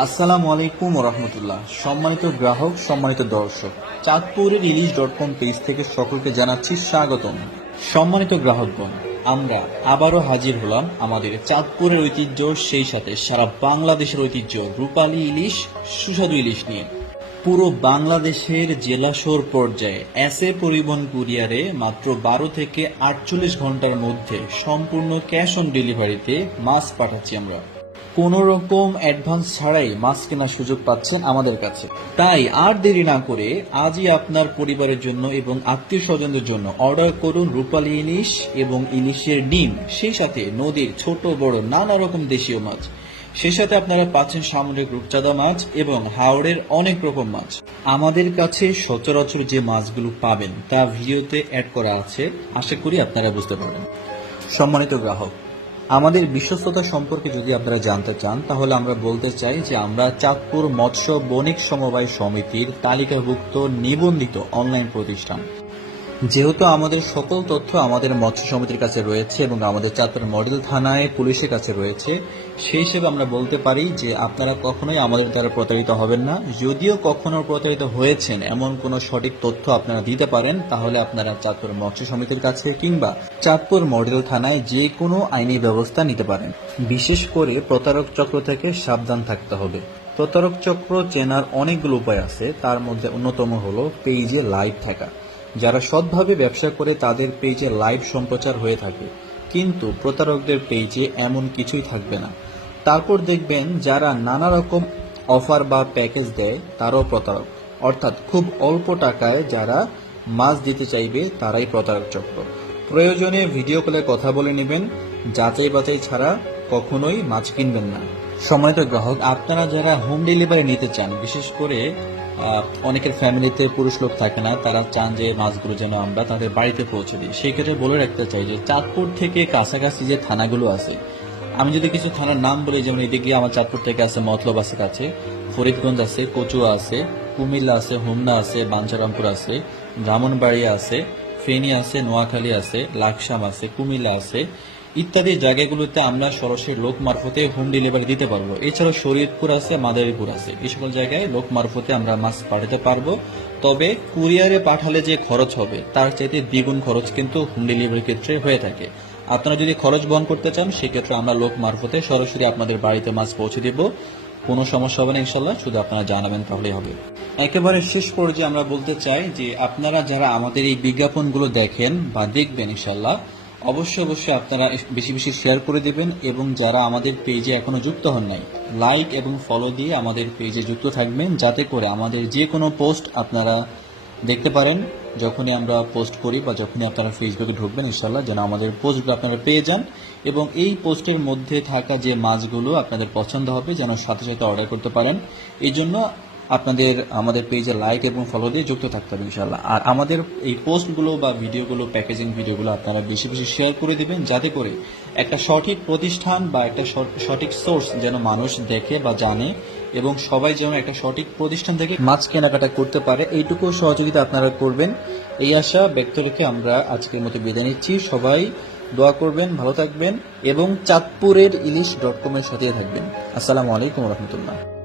আসসালামু আলাইকুম রহমতুল্লাহ সম্মানিত গ্রাহক, সম্মানিত দর্শক, চাঁদপুরের ইলিশ ডট কম পেজ থেকে সকলকে জানাচ্ছি স্বাগতম। সম্মানিত গ্রাহকগণ, আমরা আবারও হাজির হলাম আমাদের চাঁদপুরের ঐতিহ্য, সেই সাথে সারা বাংলাদেশের ঐতিহ্য, রূপালী ইলিশ, সুস্বাদু ইলিশ নিয়ে। পুরো বাংলাদেশের জেলা জেলাশোর পর্যায়ে এসএ পরিবহন কুরিয়ারে মাত্র বারো থেকে আটচল্লিশ ঘণ্টার মধ্যে সম্পূর্ণ ক্যাশ অন ডেলিভারিতে মাছ পাঠাচ্ছি আমরা। কোনো রকম অ্যাডভান্স ছাড়াই মাছ কেনার সুযোগ পাচ্ছেন আমাদের কাছে। তাই আর দেরি না করে আজই আপনার পরিবারের জন্য এবং আত্মীয় স্বজনদের জন্য অর্ডার করুন রূপালী ইলিশ এবং ইলিশের ডিম, সেই সাথে নদীর ছোট, বড়, নানা রকম দেশীয় মাছ। সেই সাথে আপনারা পাচ্ছেন সামুদ্রিক রূপচাঁদা মাছ এবং হাওড়ের অনেক রকম মাছ। আমাদের কাছে সচরাচর যে মাছগুলো পাবেন, তা ভিডিওতে অ্যাড করা আছে। আশা করি আপনারা বুঝতে পারবেন। সম্মানিত গ্রাহক আমাদের বিশ্বস্ততা সম্পর্কে যদি আপনারা জানতে চান, তাহলে আমরা বলতে চাই যে আমরা চাঁদপুর মৎস্য বণিক সমবায় সমিতির তালিকাভুক্ত নিবন্ধিত অনলাইন প্রতিষ্ঠান। যেহেতু আমাদের সকল তথ্য আমাদের মৎস্য সমিতির কাছে রয়েছে এবং আমাদের চাঁদপুর মডেল থানায় পুলিশের কাছে রয়েছে, সেই হিসেবে আমরা বলতে পারি যে আপনারা কখনোই আমাদের দ্বারা প্রতারিত হবেন না। যদিও কখনো প্রতারিত হয়েছেন, এমন কোনো সঠিক তথ্য আপনারা দিতে পারেন, তাহলে আপনারা চাঁদপুর মৎস্য সমিতির কাছে কিংবা চাঁদপুর মডেল থানায় যে কোনো আইনি ব্যবস্থা নিতে পারেন। বিশেষ করে প্রতারক চক্র থেকে সাবধান থাকতে হবে। প্রতারক চক্র চেনার অনেকগুলো উপায় আছে, তার মধ্যে অন্যতম হলো পেজে লাইভ থাকা। যারা সৎভাবে ব্যবসা করে তাদের পেজে লাইভ সম্প্রচার হয়ে থাকে। কিন্তু প্রতারকদের পেজে এমন কিছুই থাকবে না। তারপর দেখবেন যারা নানা রকম অফার বা প্যাকেজ দেয়, তারাও প্রতারক। অর্থাৎ খুব অল্প টাকায় যারা মাছ দিতে চাইবে, তারাই প্রতারক চক্র। প্রয়োজনে ভিডিও কলে কথা বলে নেবেন। যাচাই বাছাই ছাড়া কখনোই মাছ কিনবেন না। সম্মানিত গ্রাহক, আপনারা যারা হোম ডেলিভারি নিতে চান, বিশেষ করে অনেকের ফ্যামিলিতে পুরুষ লোক থাকে না, তারা চান যে মাছগুলো যেন আমরা তাদের বাড়িতে পৌঁছে দিই। সেই ক্ষেত্রে বলে রাখতে চাই যে চাঁদপুর থেকে কাছাকাছি যে থানাগুলো আছে, আমি যদি কিছু থানার নাম বলি, যেমন এদিকে আমার চাঁদপুর থেকে আছে মতলব আছে কাছে, ফরিদগঞ্জ আছে, কচুয়া আছে, কুমিল্লা আছে, হোমনা আছে, বাঞ্ছারামপুর আছে, ব্রাহ্মণবাড়িয়া আছে, ফেনী আছে, নোয়াখালী আছে, লাকসাম আছে, কুমিল্লা আছে ইত্যাদি জায়গাগুলোতে আমরা সরাসরি লোক মারফতে হোম ডেলিভারি দিতে পারব। এছাড়াও শরীয়তপুর আছে, মাদারীপুর আছে। এই সকল জায়গায় লোক মারফতে আমরা মাছ পাঠাতে পারব। তবে কুরিয়ারে পাঠালে যে খরচ হবে, তার চাইতে দ্বিগুণ খরচ কিন্তু হোম ডেলিভারির ক্ষেত্রে হয়ে থাকে। আপনারা যদি খরচ বহন করতে চান, সেক্ষেত্রে আমরা লোক মারফতে সরাসরি আপনাদের বাড়িতে মাছ পৌঁছে দেব। কোনো সমস্যা হবে না ইনশাল্লাহ শুধু আপনারা জানাবেন, তাহলেই হবে। একেবারে শেষ পর্যায়ে আমরা বলতে চাই যে, আপনারা যারা আমাদের এই বিজ্ঞাপনগুলো দেখেন বা দেখবেন ইনশাল্লাহ অবশ্যই অবশ্যই আপনারা বেশি বেশি শেয়ার করে দেবেন এবং যারা আমাদের পেজে এখনও যুক্ত হন নাই লাইক এবং ফলো দিয়ে আমাদের পেজে যুক্ত থাকবেন, যাতে করে আমাদের যে কোনো পোস্ট আপনারা দেখতে পারেন, যখনই আমরা পোস্ট করি বা যখনই আপনারা ফেসবুকে ঢুকবেন ইনশাল্লাহ যেন আমাদের পোস্টগুলো আপনারা পেয়ে যান এবং এই পোস্টের মধ্যে থাকা যে মাছগুলো আপনাদের পছন্দ হবে, যেন সাথে সাথে অর্ডার করতে পারেন। এই জন্য আপনাদের, আমাদের পেজে লাইক এবং ফলো দিয়ে যুক্ত থাকতে হবে ইনশাল্লাহ আর আমাদের এই পোস্টগুলো বা ভিডিওগুলো প্যাকেজিং ভিডিওগুলো আপনারা বেশি বেশি শেয়ার করে দিবেন, যাতে করে একটা সঠিক প্রতিষ্ঠান বা একটা সঠিক সোর্স যেন মানুষ দেখে বা জানে এবং সবাই যেন একটা সঠিক প্রতিষ্ঠান থেকে মাছ কেনাকাটা করতে পারে। এইটুকু সহযোগিতা আপনারা করবেন। এই আশা ব্যক্ত রেখে আমরা আজকের মতো বিদায় নিচ্ছি। সবাই দোয়া করবেন, ভালো থাকবেন এবং চাঁদপুরের ইলিশ ডট কমের সাথে থাকবেন। আসসালামু আলাইকুম রহমতুল্লাহ।